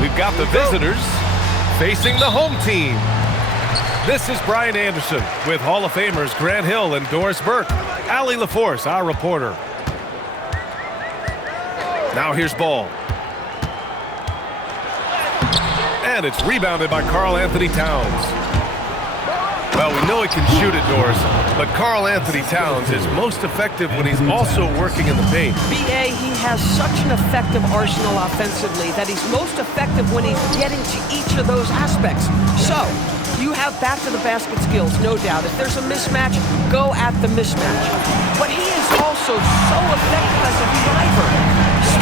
We've got the visitors facing the home team. This is Brian Anderson with Hall of Famers Grant Hill and Doris Burke. Allie LaForce, our reporter. Now here's ball. And it's rebounded by Karl Anthony Towns. Well, we know he can shoot it, Doris, but Karl Anthony Towns is most effective when he's also working in the paint. B.A., he has such an effective arsenal offensively that he's most effective when he's getting to each of those aspects. So, you have back to the basket skills, no doubt. If there's a mismatch, go at the mismatch. But he is also so effective as a driver.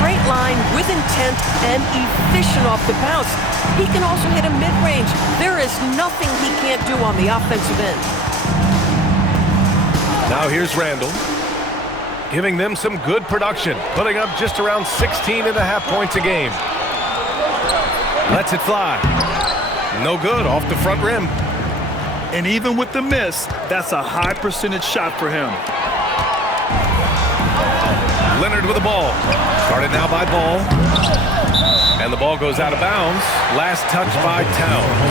Straight line, with intent, and efficient off the bounce. He can also hit a mid-range. There is nothing he can't do on the offensive end. Now here's Randall, giving them some good production, putting up just around 16.5 points a game. Lets it fly. No good, off the front rim. And even with the miss, that's a high percentage shot for him. Leonard with the ball. Started now by Ball. And the ball goes out of bounds. Last touch by Towns.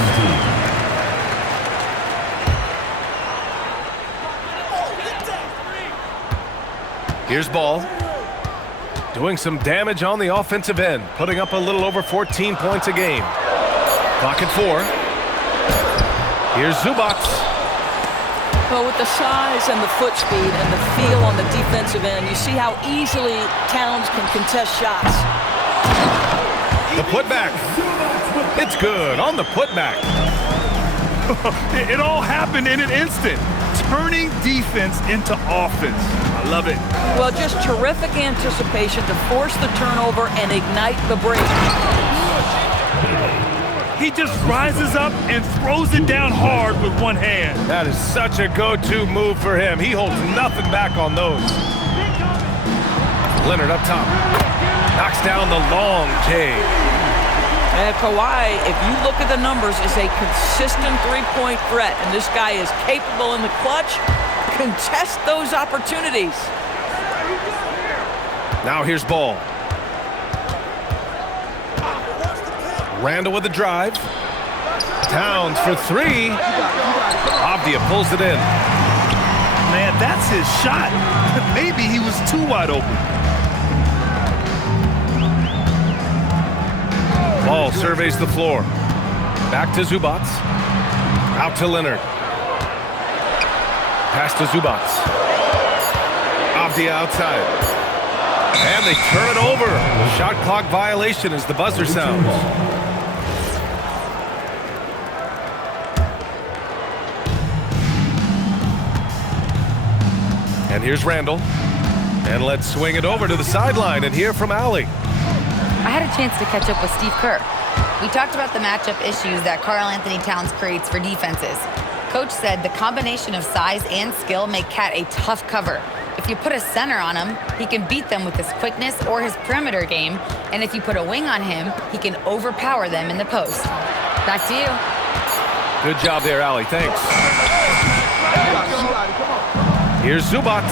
Here's Ball. Doing some damage on the offensive end. Putting up a little over 14 points a game. Clock at 4. Here's Zubac. Well, with the size and the foot speed and the feel on the defensive end, you see how easily Towns can contest shots. The putback. It's good on the putback. It all happened in an instant. Turning defense into offense. I love it. Well, just terrific anticipation to force the turnover and ignite the break. He just rises up and throws it down hard with one hand. That is such a go-to move for him. He holds nothing back on those. Leonard up top. Knocks down the long J. And Kawhi, if you look at the numbers, is a consistent three-point threat. And this guy is capable in the clutch. Contest those opportunities. Now here's Ball. Randall with the drive. Towns for 3. Avdia pulls it in. Man, that's his shot. Maybe he was too wide open. Ball surveys the floor. Back to Zubac. Out to Leonard. Pass to Zubac. Avdia outside. And they turn it over. Shot clock violation as the buzzer sounds. And here's Randall. And let's swing it over to the sideline and hear from Allie. I had a chance to catch up with Steve Kerr. We talked about the matchup issues that Karl Anthony Towns creates for defenses. Coach said the combination of size and skill make Cat a tough cover. If you put a center on him, he can beat them with his quickness or his perimeter game. And if you put a wing on him, he can overpower them in the post. Back to you. Good job there, Allie. Thanks. Here's Zubac.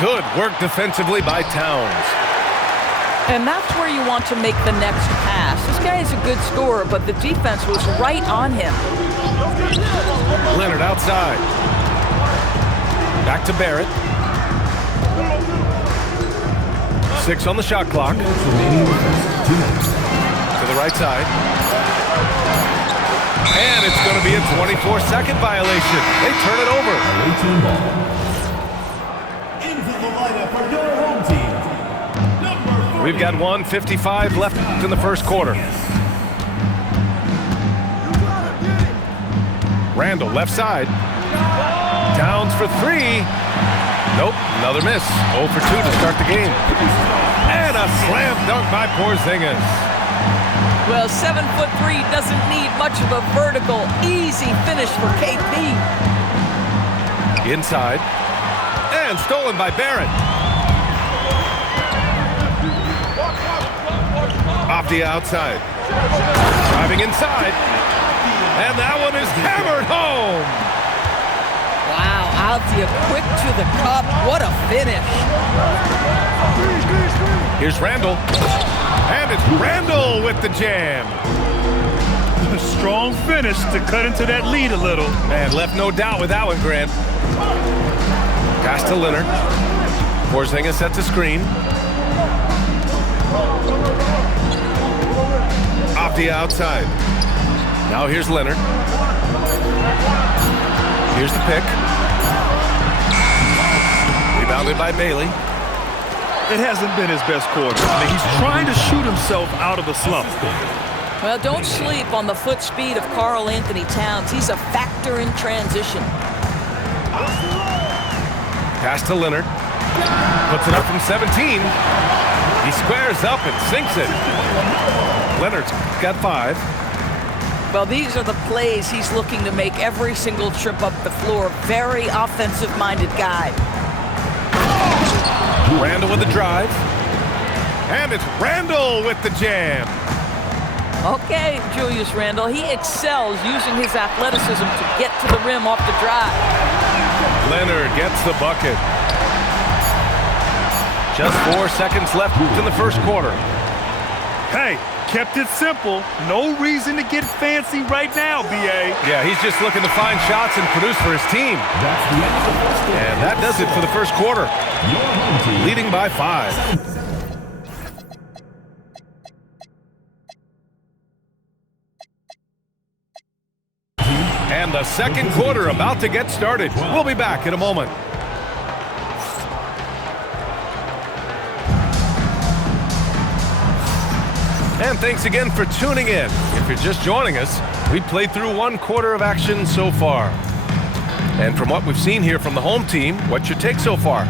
Good work defensively by Towns. And that's where you want to make the next pass. This guy is a good scorer, but the defense was right on him. Leonard outside. Back to Barrett. 6 on the shot clock. To the right side. And it's going to be a 24-second violation. They turn it over. Into the lineup for your home team. We've got 1:55 left in the first quarter. Randall left side. Towns for 3. Nope, another miss. 0 for 2 to start the game. And a slam dunk by Porzingis. Well, 7'3" doesn't need much of a vertical, easy finish for KP. Inside. And stolen by Barrett. Off the outside. Driving inside. And that one is hammered home. Wow, Avdia quick to the cup. What a finish. Here's Randall. And it's Randall with with the jam. A strong finish to cut into that lead a little. And left no doubt with that one, Grant. Pass to Leonard. Porzingis sets a screen. Off the outside. Now here's Leonard. Here's the pick. Rebounded by Bailey. It hasn't been his best quarter. I mean, he's trying to shoot himself out of a slump. Well, don't sleep on the foot speed of Karl Anthony Towns. He's a factor in transition. Pass to Leonard. Puts it up from 17. He squares up and sinks it. Leonard's got 5. Well, these are the plays he's looking to make every single trip up the floor. Very offensive-minded guy. Randall with the drive. And it's Randall with the jam. Okay, Julius Randle. He excels using his athleticism to get to the rim off the drive. Leonard gets the bucket. Just 4 seconds left in the first quarter. Hey, kept it simple. No reason to get fancy right now, B.A. Yeah, he's just looking to find shots and produce for his team. That's the end of the first quarter. And that does it for the first quarter. Your home team Leading by 5. And the second quarter about to get started. We'll be back in a moment. And thanks again for tuning in. If you're just joining us, we played through 1 quarter of action so far. And from what we've seen here from the home team, what's your take so far?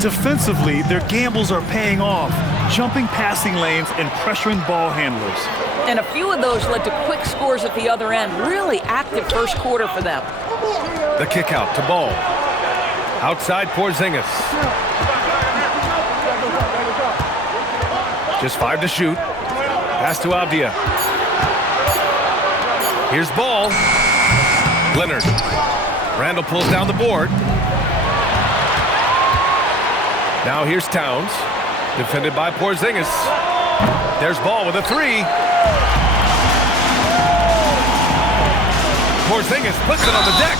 Defensively, their gambles are paying off, jumping passing lanes and pressuring ball handlers. And a few of those led to quick scores at the other end. Really active first quarter for them. The kick out to Ball. Outside Porzingis. Just 5 to shoot. Pass to Avdia. Here's Ball. Leonard. Randall pulls down the board. Now here's Towns. Defended by Porzingis. There's Ball with a 3. Porzingis puts it on the deck.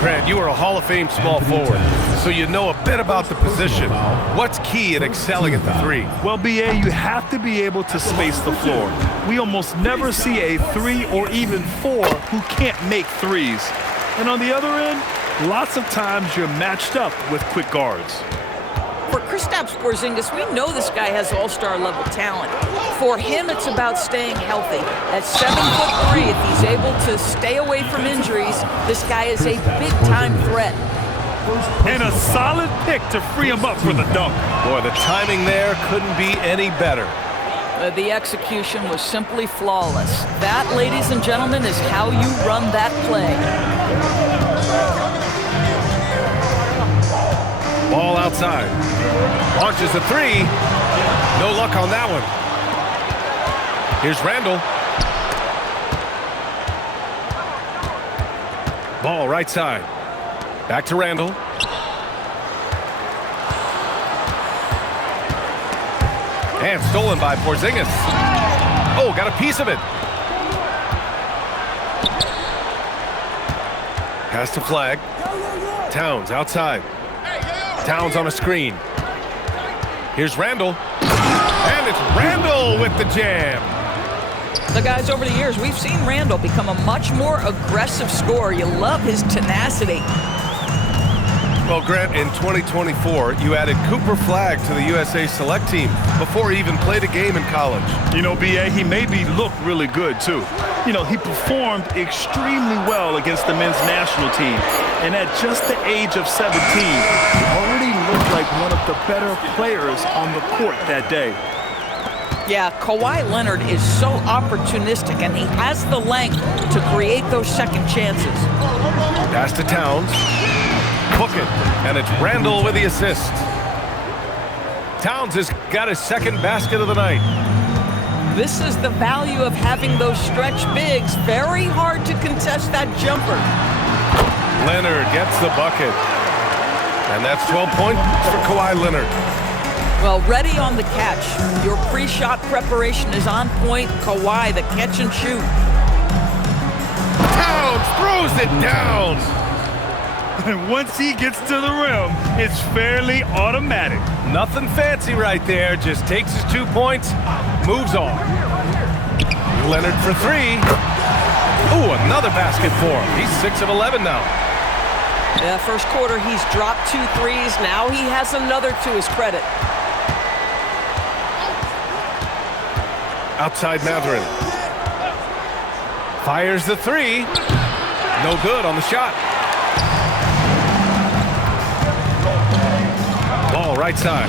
Grant, you are a Hall of Fame small forward, so you know a bit about the position. What's key in excelling at the 3? Well, B.A., you have to be able to space the floor. We almost never see a 3 or even 4 who can't make 3s. And on the other end, lots of times you're matched up with quick guards. For Kristaps Porzingis, we know this guy has all-star level talent. For him, it's about staying healthy. At 7'3", if he's able to stay away from injuries, this guy is a big-time threat. And a solid pick to free him up for the dunk. Boy, the timing there couldn't be any better. The execution was simply flawless. That, ladies and gentlemen, is how you run that play. Ball outside. Launches a 3. No luck on that one. Here's Randall. Ball right side. Back to Randall. And stolen by Porzingis. Oh, got a piece of it. Pass to Flag. Towns outside. Towns on a screen. Here's Randall. And it's Randall with the jam. The guys, over the years, we've seen Randall become a much more aggressive scorer. You love his tenacity. Well, Grant, in 2024, you added Cooper Flag to the USA Select team before he even played a game in college. You know, B.A., he made me look really good, too. You know, he performed extremely well against the men's national team. And at just the age of 17, he already looked like one of the better players on the court that day. Yeah, Kawhi Leonard is so opportunistic, and he has the length to create those second chances. Pass to Towns. Book it, and it's Randall with the assist. Towns has got his second basket of the night. This is the value of having those stretch bigs. Very hard to contest that jumper. Leonard gets the bucket. And that's 12 points for Kawhi Leonard. Well, ready on the catch. Your pre-shot preparation is on point. Kawhi, the catch and shoot. Towns throws it down. And once he gets to the rim, it's fairly automatic. Nothing fancy right there. Just takes his 2 points, moves on. Leonard for three. Ooh, another basket for him. He's 6 of 11 now. Yeah, first quarter, he's dropped 2 threes. Now he has another to his credit. Outside Mathurin. Fires the three. No good on the shot. Ball right side.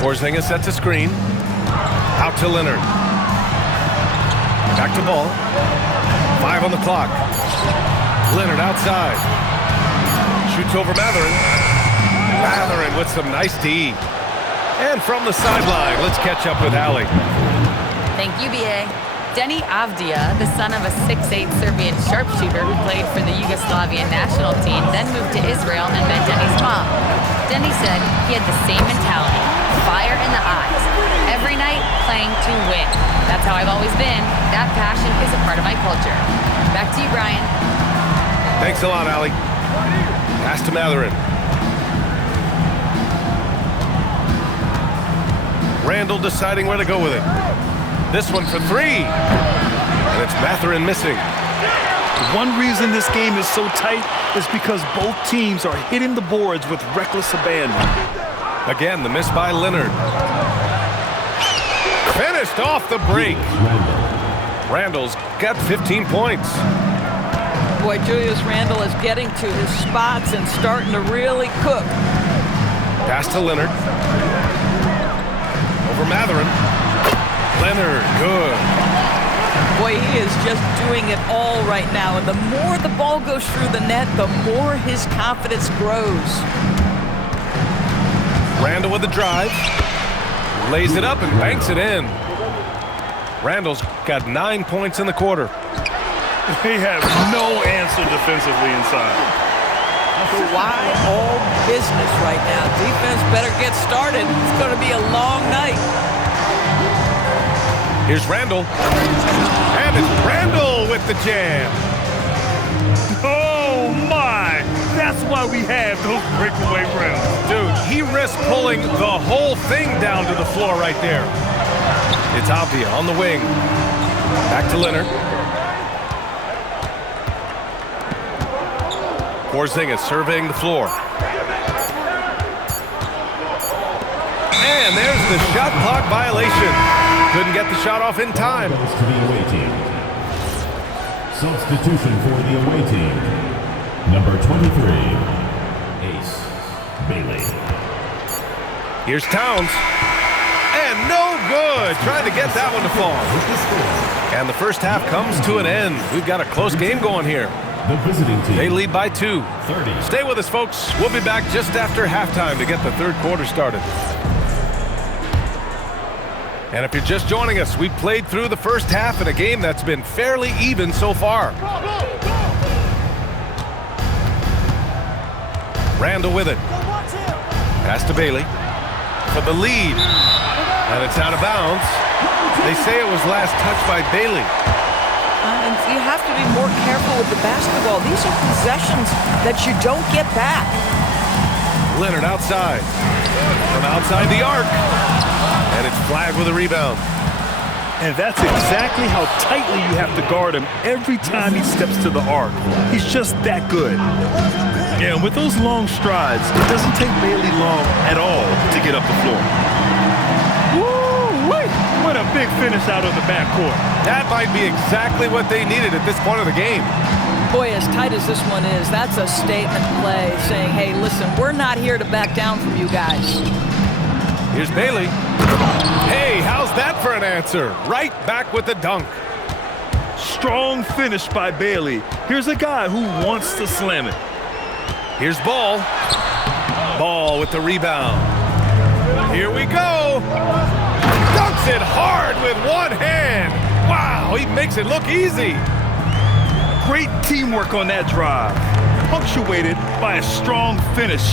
Porzingis sets a screen. Out to Leonard. Back to Ball. 5 on the clock. Leonard outside. Shoots over Mathurin. Mathurin with some nice D. And from the sideline, let's catch up with Allie. Thank you, BA. Denny Avdia, the son of a 6'8" Serbian sharpshooter who played for the Yugoslavian national team, then moved to Israel and met Denny's mom. Denny said he had the same mentality, fire in the eyes. Every night, playing to win. That's how I've always been. That passion is a part of my culture. Back to you, Brian. Thanks a lot, Allie. Pass to Mathurin. Randall deciding where to go with it. This one for three. And it's Mathurin missing. One reason this game is so tight is because both teams are hitting the boards with reckless abandon. Again, the miss by Leonard. Finished off the break. Randall's got 15 points. Boy, Julius Randle is getting to his spots and starting to really cook. Pass to Leonard. Over Mathurin. Leonard, good. Boy, he is just doing it all right now. And the more the ball goes through the net, the more his confidence grows. Randall with the drive. Lays it up and banks it in. Randall's got 9 points in the quarter. They have no answer defensively inside. Why all business right now? Defense better get started. It's going to be a long night. Here's Randall. And it's Randall with the jam. Oh, my. That's why we have those breakaway rims. Dude, he risked pulling the whole thing down to the floor right there. It's Avdia on the wing. Back to Leonard. Porzingis surveying the floor. And there's the shot clock violation. Couldn't get the shot off in time. To the away team. Substitution for the away team. Number 23, Ace Bailey. Here's Towns. And no good. Trying to get that one to fall. And the first half comes to an end. We've got a close game going here. The visiting team. They lead by 2. 30. Stay with us, folks. We'll be back just after halftime to get the third quarter started. And if you're just joining us, we played through the first half in a game that's been fairly even so far. Randall with it. Pass to Bailey for the lead. And it's out of bounds. They say it was last touched by Bailey. And you have to be more careful with the basketball. These are possessions that you don't get back. Leonard outside. From outside the arc. And it's flagged with a rebound. And that's exactly how tightly you have to guard him every time he steps to the arc. He's just that good. Yeah, and with those long strides, it doesn't take Bailey long at all to get up the floor. Woo-wee! What a big finish out of the backcourt. That might be exactly what they needed at this point of the game. Boy, as tight as this one is, that's a statement play saying, hey, listen, we're not here to back down from you guys. Here's Bailey. Hey, how's that for an answer? Right back with the dunk. Strong finish by Bailey. Here's a guy who wants to slam it. Here's Ball. Ball with the rebound. Here we go. Dunks it hard with one hand. Wow, he makes it look easy. Great teamwork on that drive. punctuated by a strong finish.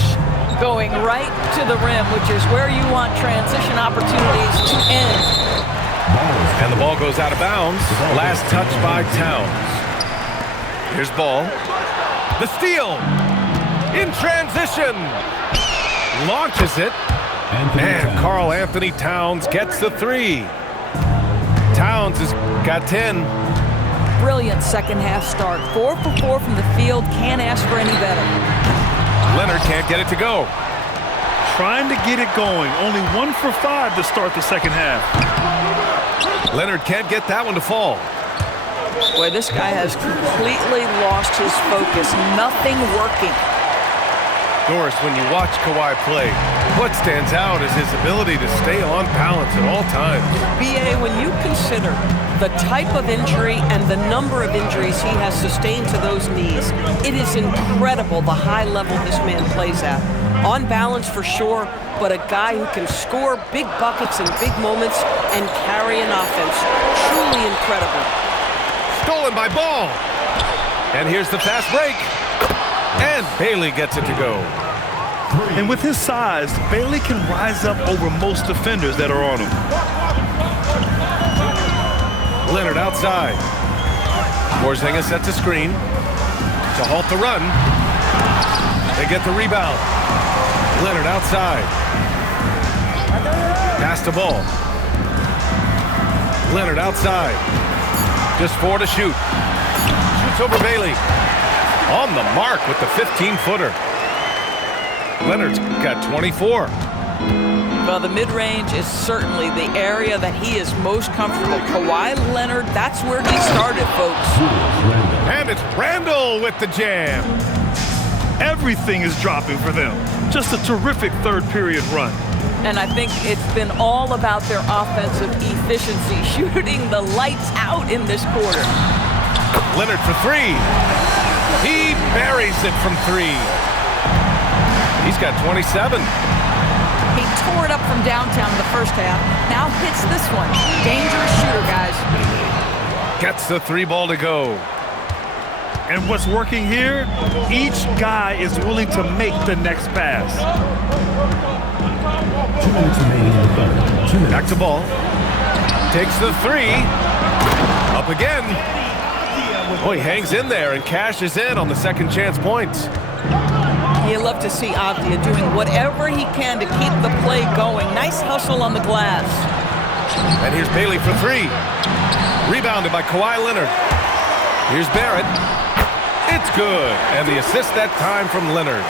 Going right to the rim, which is where you want transition opportunities to end. And the ball goes out of bounds. Last touch by Towns. Here's Ball. The steal. In transition. Launches it. And Karl Anthony Towns gets the three. Towns has got 10. Brilliant second half start. 4 for 4 from the field. Can't ask for any better. Leonard can't get it to go. Trying to get it going. Only 1 for 5 to start the second half. Leonard can't get that one to fall. Boy, this guy has completely lost his focus. Nothing working. Doris, when you watch Kawhi play, what stands out is his ability to stay on balance at all times. B.A., when you consider the type of injury and the number of injuries he has sustained to those knees, it is incredible the high level this man plays at. On balance for sure, but a guy who can score big buckets in big moments and carry an offense. Truly incredible. Stolen by Ball. And here's the fast break. And Bailey gets it to go. And with his size, Bailey can rise up over most defenders that are on him. Leonard outside. Porzingis sets a screen to halt the run. They get the rebound. Leonard outside. Pass the ball. Leonard outside. Just 4 to shoot. Shoots over Bailey. On the mark with the 15-footer. Leonard's got 24. Well, the mid-range is certainly the area that he is most comfortable. Kawhi Leonard, that's where he started, folks. And it's Randall with the jam. Everything is dropping for them. Just a terrific third-period run. And I think it's been all about their offensive efficiency, shooting the lights out in this quarter. Leonard for 3. He buries it from 3. He's got 27. He tore it up from downtown in the first half. Now hits this one. Dangerous shooter, guys. Gets the 3 ball to go. And what's working here? Each guy is willing to make the next pass. 2 minutes remaining in the third. 2 minutes. Back to Ball. Takes the 3. Up again. Oh, he hangs in there and cashes in on the second chance points. You love to see Avdia doing whatever he can to keep the play going. Nice hustle on the glass. And here's Bailey for 3. Rebounded by Kawhi Leonard. Here's Barrett. It's good. And the assist that time from Leonard.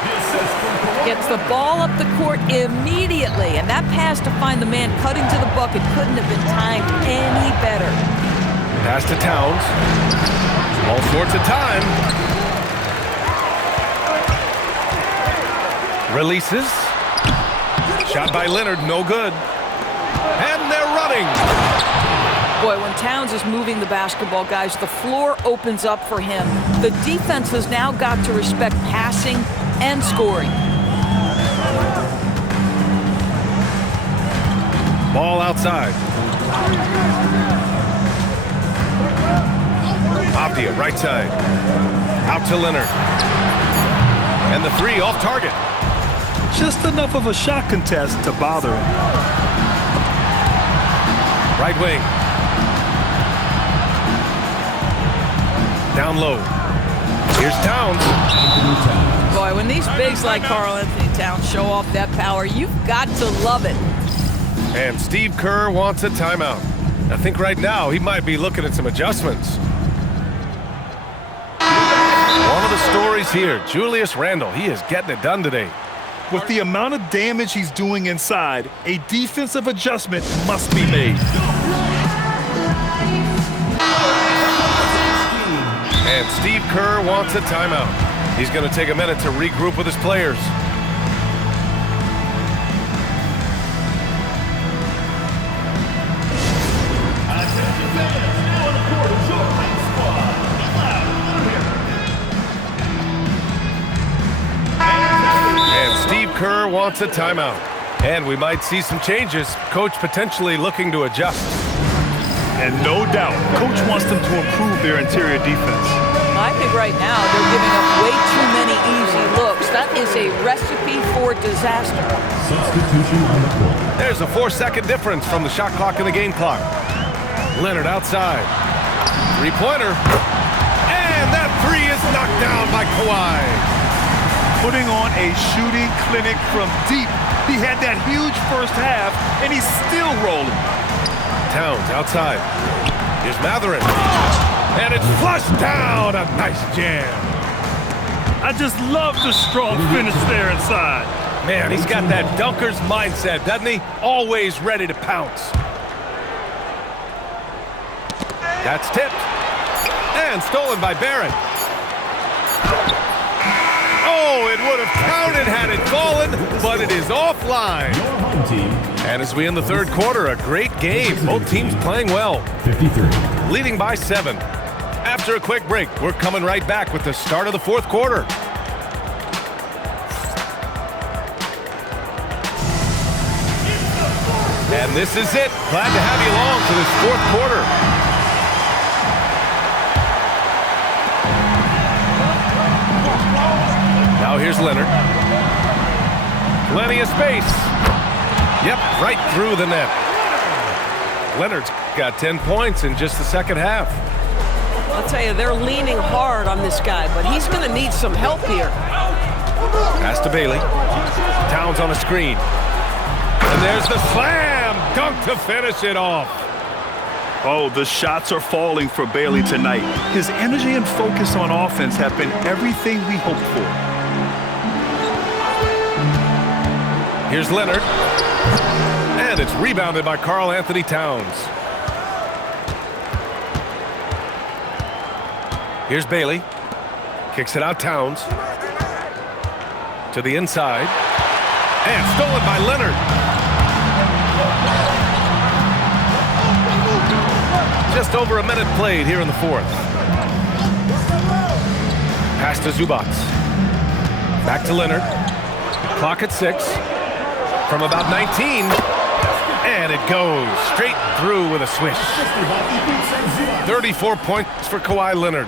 Gets the ball up the court immediately. And that pass to find the man cutting to the bucket couldn't have been timed any better. Pass to Towns. All sorts of time. Releases. Shot by Leonard, no good. And they're running. Boy, when Towns is moving the basketball, guys, the floor opens up for him. The defense has now got to respect passing and scoring. Ball outside. Avdia, right side. Out to Leonard. And the 3 off target. Just enough of a shot contest to bother him. Right wing. Down low. Here's Towns. Boy, when these bigs like Karl Anthony Towns show off that power, you've got to love it. And Steve Kerr wants a timeout. I think right now he might be looking at some adjustments. One of the stories here, Julius Randle, he is getting it done today. With the amount of damage he's doing inside, a defensive adjustment must be made. And Steve Kerr wants a timeout. He's going to take a minute to regroup with his players. Kerr wants a timeout. And we might see some changes. Coach potentially looking to adjust. And no doubt, Coach wants them to improve their interior defense. I think right now they're giving up way too many easy looks. That is a recipe for disaster. Substitution on the court. There's a 4-second difference from the shot clock and the game clock. Leonard outside. Three-pointer. And that three is knocked down by Kawhi. Putting on a shooting clinic from deep. He had that huge first half, and he's still rolling. Towns outside. Here's Mathurin. And it's flushed down. A nice jam. I just love the strong finish there inside. Man, he's got that dunker's mindset, doesn't he? Always ready to pounce. That's tipped. And stolen by Barrett. Oh, it would have counted had it fallen, but it is offline. Your home team, And as we end the third quarter, a great game. Both teams playing well. 53. Leading by 7. After a quick break, we're coming right back with the start of the fourth quarter. And this is it. Glad to have you along for this fourth quarter. Now here's Leonard. Plenty of space. Yep, right through the net. Leonard's got 10 points in just the second half. I'll tell you, they're leaning hard on this guy, but he's going to need some help here. Pass to Bailey. Towns on a screen. And there's the slam dunk to finish it off. Oh, the shots are falling for Bailey tonight. His energy and focus on offense have been everything we hoped for. Here's Leonard. And it's rebounded by Karl Anthony Towns. Here's Bailey. Kicks it out Towns. To the inside. And stolen by Leonard. Just over a minute played here in the fourth. Pass to Zubac. Back to Leonard. Clock at 6. From about 19. And it goes straight through with a swish. 34 points for Kawhi Leonard.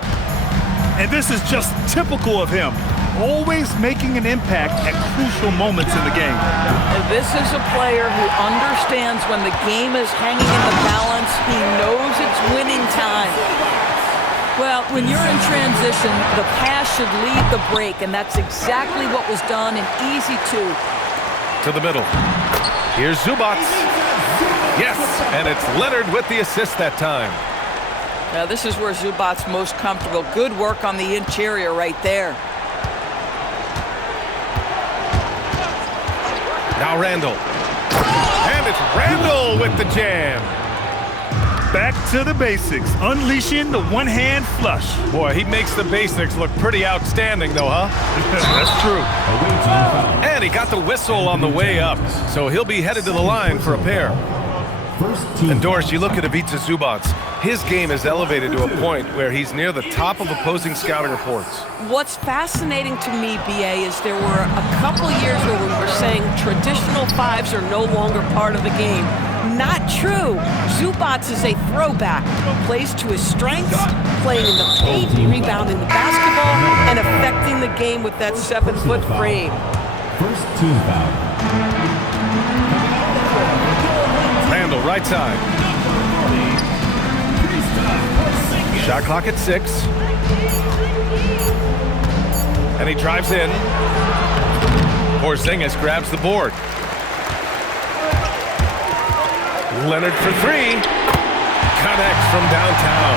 And this is just typical of him. Always making an impact at crucial moments in the game. And this is a player who understands when the game is hanging in the balance. He knows it's winning time. Well, when you're in transition, the pass should lead the break, and that's exactly what was done in easy 2. To the middle. Here's Zubac. Yes, and it's Leonard with the assist that time. Now, this is where Zubac's most comfortable. Good work on the interior right there. Now Randall. And it's Randall with the jam. Back to the basics, unleashing the one-hand flush. Boy, he makes the basics look pretty outstanding, though, huh? That's true. Away team foul. And he got the whistle on the way up, so he'll be headed to the line for a pair. First team. And Doris, you look at Ivica Zubac. His game is elevated to a point where he's near the top of opposing scouting reports. What's fascinating to me, BA, is there were a couple years where we were saying traditional 5s are no longer part of the game. Not true. Zubac is a throwback. Plays to his strengths, playing in the paint, rebounding the basketball, and affecting the game with that 7-foot frame. First team foul. Randall, right side. Shot clock at 6. And he drives in. Porzingis grabs the board. Leonard for 3. Connects from downtown.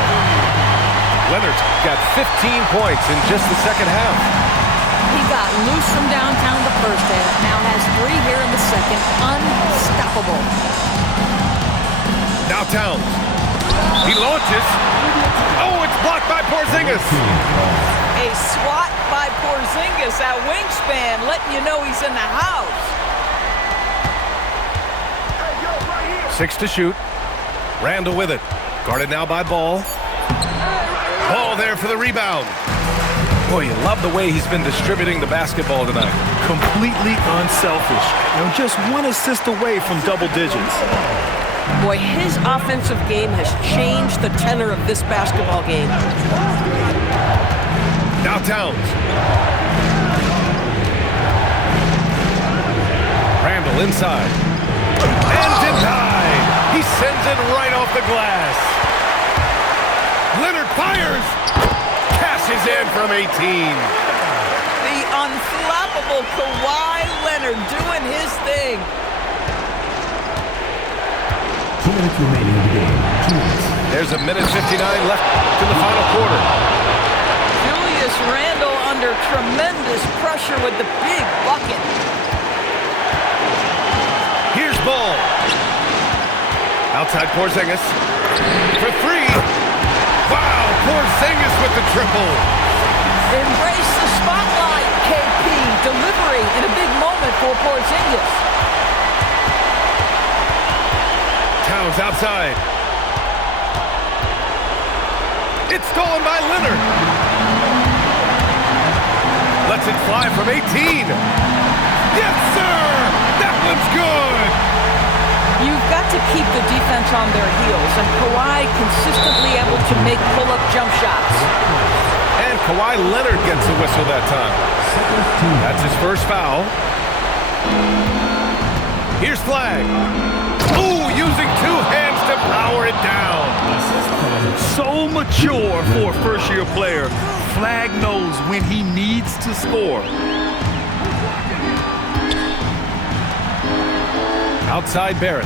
Leonard's got 15 points in just the second half. He got loose from downtown the first half. Now has 3 here in the second. Unstoppable. Now Towns. He launches. Oh, it's blocked by Porzingis. A swat by Porzingis at wingspan, letting you know he's in the house. 6 to shoot. Randall with it. Guarded now by Ball. Ball there for the rebound. Boy, you love the way he's been distributing the basketball tonight. Completely unselfish. And just 1 assist away from double digits. Boy, his offensive game has changed the tenor of this basketball game. Now Towns. Randall inside. And denied. He sends it right off the glass. Leonard fires. Cashes in from 18. The unflappable Kawhi Leonard doing his thing. 2 minutes remaining in the game. 2 minutes. There's a minute 59 left in the final quarter. Julius Randle under tremendous pressure with the big bucket. Here's Ball. Outside Porzingis. For three. Wow, Porzingis with the triple. Embrace the spotlight, KP. Delivery in a big moment for Porzingis. Towns outside. It's stolen by Leonard. Lets it fly from 18. Yes, sir! That one's good! You've got to keep the defense on their heels, and Kawhi consistently able to make pull-up jump shots. And Kawhi Leonard gets a whistle that time. That's his first foul. Here's Flag. Ooh, using two hands to power it down. So mature for a first-year player. Flag knows when he needs to score. Outside Barrett.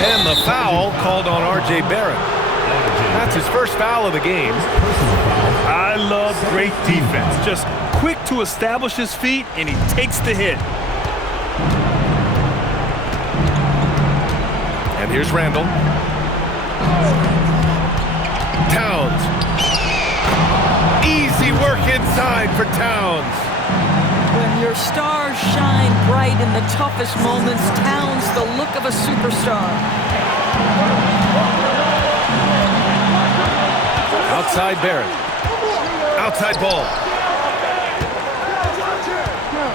And the foul called on R.J. Barrett. That's his first foul of the game. I love great defense. Just quick to establish his feet, and he takes the hit. And here's Randall. Towns. Easy work inside for Towns. When your stars shine bright in the toughest moments, Towns the look of a superstar. Outside Barrett. Outside Ball.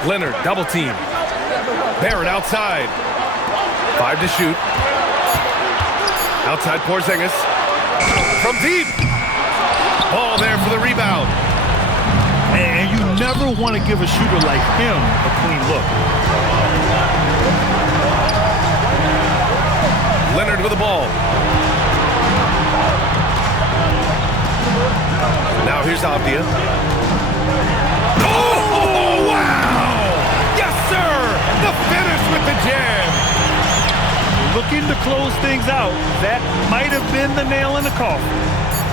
Leonard double team. Barrett outside. 5 to shoot. Outside Porzingis. From deep. Ball there for the rebound. And you never want to give a shooter like him a clean look. Leonard with the ball. Now here's Avdia. Oh, wow! Yes, sir! The finish with the jam. Looking to close things out. That might have been the nail in the coffin.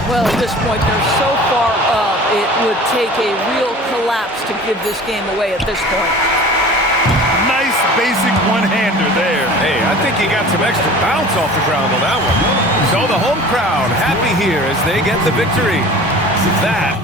Well, at this point, they're so far up, it would take a real collapse to give this game away at this point. Nice basic one-hander there. Hey, I think he got some extra bounce off the ground on that one. So the home crowd happy here as they get the victory. That